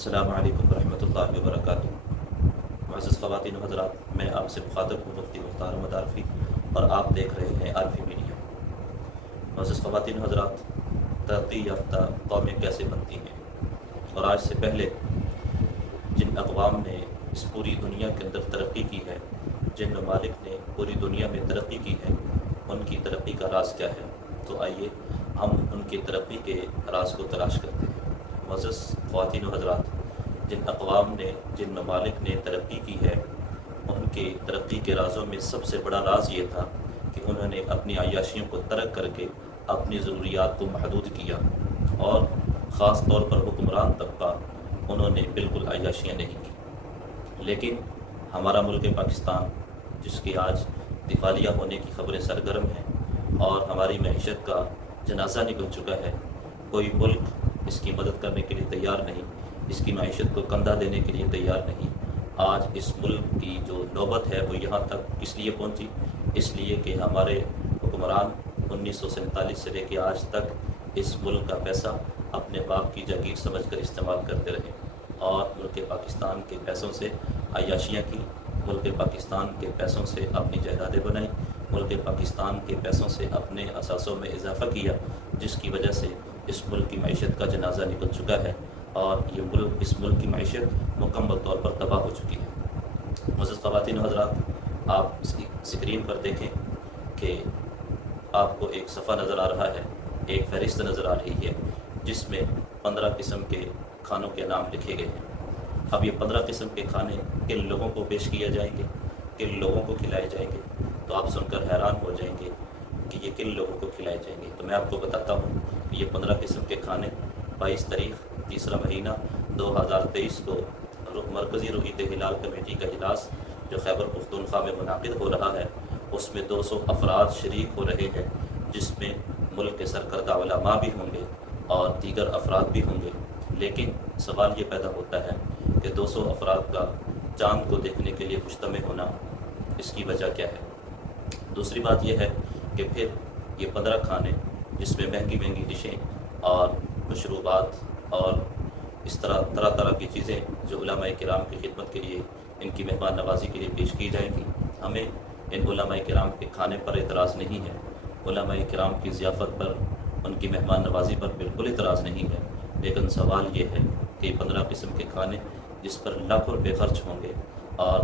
السلام علیکم ورحمۃ اللہ وبرکاتہ۔ معزز خواتین و حضرات، میں آپ سے مخاطب ہوں مفتی مختار احمد عارفی، اور آپ دیکھ رہے ہیں عارفی میڈیا۔ معزز خواتین و حضرات، ترقی یافتہ قومیں کیسے بنتی ہیں؟ اور آج سے پہلے جن اقوام نے اس پوری دنیا کے اندر ترقی کی ہے، جن ممالک نے پوری دنیا میں ترقی کی ہے، ان کی ترقی کا راز کیا ہے؟ تو آئیے ہم ان کی ترقی کے راز کو تلاش کرتے ہیں۔ معزز خواتین و حضرات، جن اقوام نے، جن ممالک نے ترقی کی ہے، ان کے ترقی کے رازوں میں سب سے بڑا راز یہ تھا کہ انہوں نے اپنی عیاشیوں کو ترک کر کے اپنی ضروریات کو محدود کیا، اور خاص طور پر حکمران طبقہ، انہوں نے بالکل عیاشیاں نہیں کی۔ لیکن ہمارا ملک پاکستان، جس کی آج دیوالیہ ہونے کی خبریں سرگرم ہیں اور ہماری معیشت کا جنازہ نکل چکا ہے، کوئی ملک اس کی مدد کرنے کے لیے تیار نہیں، اس کی معیشت کو کندھا دینے کے لیے تیار نہیں۔ آج اس ملک کی جو نوبت ہے وہ یہاں تک کس لیے پہنچی؟ اس لیے کہ ہمارے حکمران 1947 سے لے کے آج تک اس ملک کا پیسہ اپنے باپ کی جاگیر سمجھ کر استعمال کرتے رہے، اور ملک پاکستان کے پیسوں سے عیاشیاں کی، ملک پاکستان کے پیسوں سے اپنی جائیدادیں بنائیں، ملک پاکستان کے پیسوں سے اپنے اثاثوں میں اضافہ کیا، جس کی وجہ سے اس ملک کی معیشت کا جنازہ نکل چکا ہے، اور اس ملک کی معیشت مکمل طور پر تباہ ہو چکی ہے۔ معزز خواتین و حضرات، آپ اسکرین پر دیکھیں کہ آپ کو ایک صفحہ نظر آ رہا ہے، ایک فہرست نظر آ رہی ہے، جس میں 15 قسم کے کھانوں کے نام لکھے گئے ہیں۔ اب یہ 15 قسم کے کھانے کن لوگوں کو پیش کیے جائیں گے، کن لوگوں کو کھلائے جائیں گے، تو آپ سن کر حیران ہو جائیں گے کہ یہ کن لوگوں کو کھلائے جائیں گے۔ تو میں آپ کو بتاتا ہوں کہ یہ 15 قسم کے کھانے 22 تاریخ 3 مہینہ 2023 کو مرکزی رویت ہلال کمیٹی کا اجلاس جو خیبر پختونخوا میں منعقد ہو رہا ہے، اس میں 200 افراد شریک ہو رہے ہیں، جس میں ملک کے سرکردہ علماء بھی ہوں گے اور دیگر افراد بھی ہوں گے۔ لیکن سوال یہ پیدا ہوتا ہے کہ 200 افراد کا چاند کو دیکھنے کے لیے مجتمع ہونا، اس کی وجہ کیا ہے؟ دوسری بات یہ ہے کہ پھر یہ 15 کھانے، جس میں مہنگی مہنگی ڈشیں اور مشروبات اور اس طرح کی چیزیں جو علماء کرام کی خدمت کے لیے، ان کی مہمان نوازی کے لیے پیش کی جائیں گی، ہمیں ان علماء کرام کے کھانے پر اعتراض نہیں ہے، علماء کرام کی ضیافت پر، ان کی مہمان نوازی پر بالکل اعتراض نہیں ہے۔ لیکن سوال یہ ہے کہ یہ 15 قسم کے کھانے جس پر لاکھوں روپے خرچ ہوں گے، اور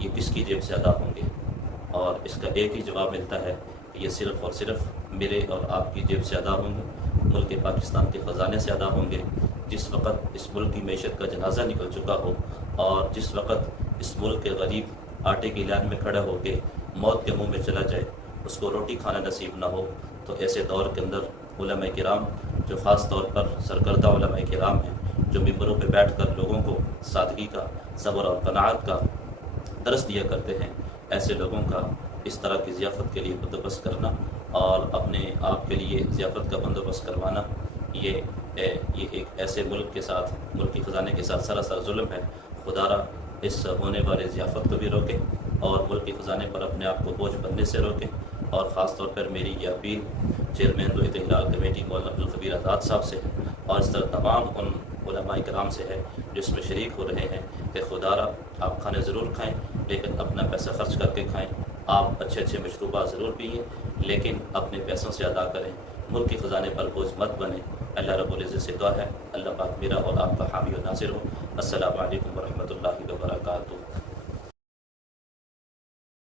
یہ کس کی جیب سے ادا ہوں گے؟ اور اس کا ایک ہی جواب ملتا ہے کہ یہ صرف اور صرف میرے اور آپ کی جیب سے ادا ہوں گے، ملک پاکستان کے خزانے سے ادا ہوں گے۔ جس وقت اس ملک کی معیشت کا جنازہ نکل چکا ہو، اور جس وقت اس ملک کے غریب آٹے کی لائن میں کھڑا ہو کے موت کے منہ میں چلا جائے، اس کو روٹی کھانا نصیب نہ ہو، تو ایسے دور کے اندر علماء کرام، جو خاص طور پر سرکردہ علماء کرام ہیں، جو ممبروں پہ بیٹھ کر لوگوں کو سادگی کا، صبر اور قناعت کا درس دیا کرتے ہیں، ایسے لوگوں کا اس طرح کی ضیافت کے لیے بندوبست کرنا اور اپنے آپ کے لیے ضیافت کا بندوبست کروانا، یہ ایک ایسے ملک کے ساتھ، ملک کے خزانے کے ساتھ سراسر ظلم ہے۔ خدا را اس ہونے والے ضیافت کو بھی روکے، اور ملک کے خزانے پر اپنے آپ کو بوجھ بننے سے روکے۔ اور خاص طور پر میری یہ اپیل چیئرمین رویت ہلال کمیٹی مولانا عبدالخبیر آزاد صاحب سے ہے، اور اس طرح تمام ان علماء کرام سے ہے جو اس میں شریک ہو رہے ہیں، کہ خدا را آپ کھانے ضرور کھائیں، لیکن اپنا پیسہ خرچ کر کے کھائیں، آپ اچھے اچھے مشروبات ضرور پئیں، لیکن اپنے پیسوں سے ادا کریں، ملک کے خزانے پر بوجھ مت بنیں۔ اللہ رب العزت سے دعا ہے، اللہ پاک میرا اور آپ کا حامی و ناصر ہو۔ السلام علیکم ورحمۃ اللہ وبرکاتہ۔